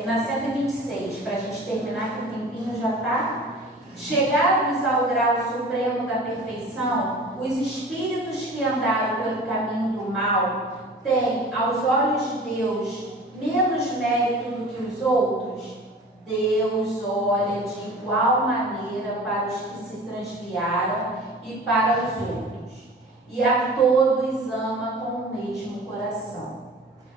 Na 126, para a gente terminar, que o tempinho já está. Chegados ao grau supremo da perfeição, os espíritos que andaram pelo caminho do mal têm, aos olhos de Deus, menos mérito do que os outros? Deus olha de igual maneira para os que se transviaram e para os outros. e a todos ama com o mesmo coração.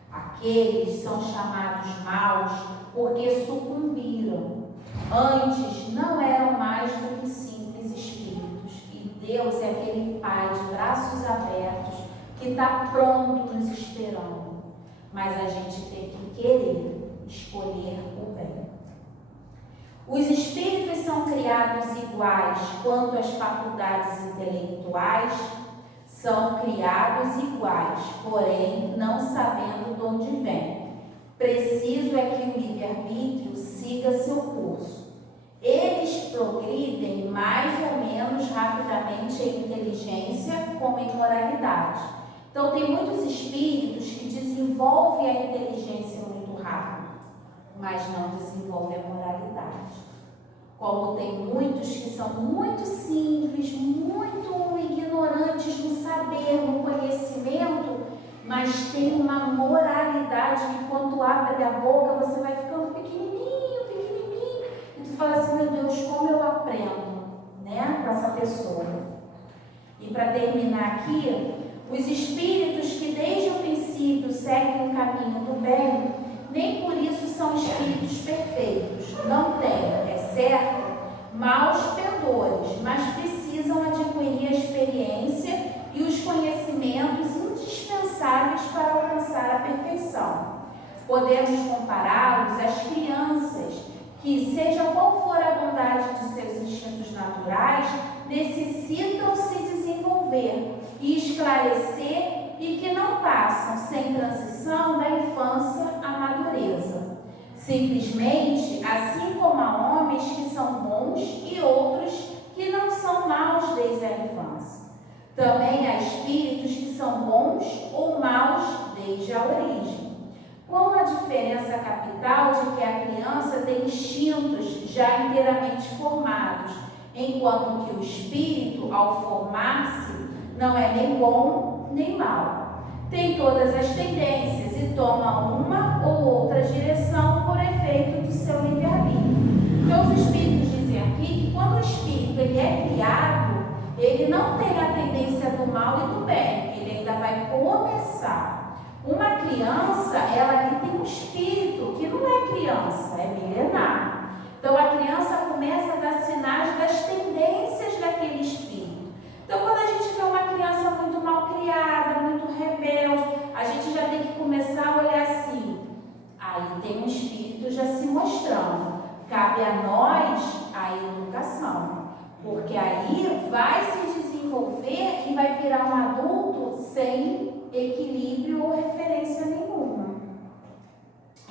Aqueles são chamados maus porque sucumbiram. Antes não eram mais do que simples espíritos. E Deus é aquele Pai de braços abertos que está pronto nos esperando. Mas a gente tem que querer escolher o bem. Os espíritos são criados iguais quanto às faculdades intelectuais, são criados iguais, porém não sabendo de onde vem. Preciso é que o livre-arbítrio siga seu curso. Eles progridem mais ou menos rapidamente em inteligência como em moralidade. Então, tem muitos espíritos que desenvolvem a inteligência muito rápido, mas não desenvolvem a moralidade. Como tem muitos que são muito simples, muito ignorantes no saber, no conhecimento, mas tem uma moralidade que quando abre a boca você vai ficando pequenininho, pequenininho, e tu fala assim, meu Deus, como eu aprendo, né, com essa pessoa. E para terminar aqui, os espíritos que desde o princípio seguem o caminho do bem, nem por isso são espíritos perfeitos. Não têm, é certo, maus pendores, mas precisam adquirir a experiência e os conhecimentos indispensáveis para alcançar a perfeição. Podemos compará-los às crianças que, seja qual for a bondade de seus instintos naturais, necessitam se desenvolver e esclarecer e que não passam sem transição da infância à madureza. Simplesmente, assim como há homens que são bons e outros que não são maus desde a infância. Também há espíritos que são bons ou maus desde a origem. Com a diferença capital de que a criança tem instintos já inteiramente formados, enquanto que o espírito, ao formar-se, não é nem bom nem mau. Tem todas as tendências e toma uma ou outra direção por efeito do seu livre-arbítrio. Então, os espíritos dizem aqui que quando o espírito ele é criado, ele não tem a tendência do mal e do bem, ele ainda vai começar. Uma criança, ela ali tem um espírito que não é criança, é milenar. Então, a criança começa a dar sinais das tendências daquele espírito. Então, quando a gente vê uma criança muito mal criada, muito rebelde, a gente já tem que começar a olhar assim. Aí tem um espírito já se mostrando. Cabe a nós a educação, porque aí vai se desenvolver e vai virar um adulto sem equilíbrio ou referência nenhuma.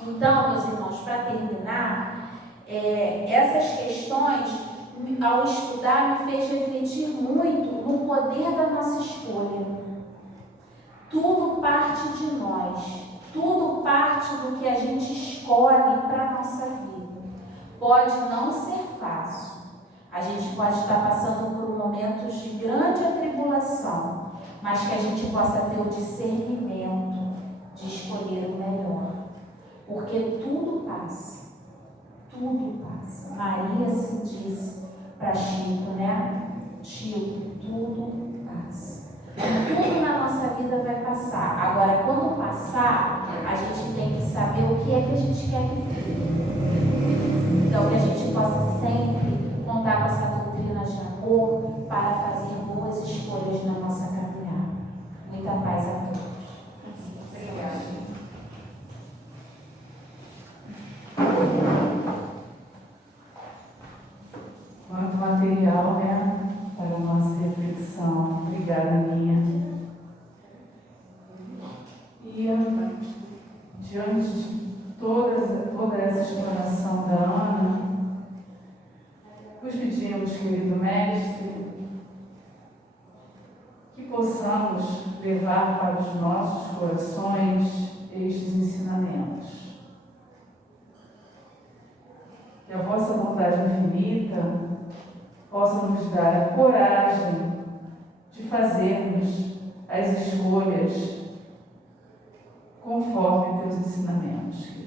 Então, meus irmãos, para terminar, essas questões, ao estudar, me fez refletir muito no poder da nossa escolha. Tudo parte de nós, tudo parte do que a gente escolhe para a nossa vida. Pode não ser fácil, a gente pode estar passando por momentos de grande atribulação, mas que a gente possa ter o discernimento de escolher o melhor, porque tudo passa, tudo passa. Maria se disse para Chico, né? Chico, tudo passa. Tudo na nossa vida vai passar. Agora, quando passar, a gente tem que saber o que é que a gente quer que fique. Então, que a gente possa sempre contar com essa doutrina de amor para fazer boas escolhas na nossa caminhada. Muita paz a todos. Obrigada. Quanto material, né, para a nossa reflexão. Obrigada, Aninha. E diante de toda essa explanação da Ana, vos pedimos, querido mestre, que possamos levar para os nossos corações estes ensinamentos. Que a vossa bondade infinita possa nos dar a coragem de fazermos as escolhas conforme teus ensinamentos.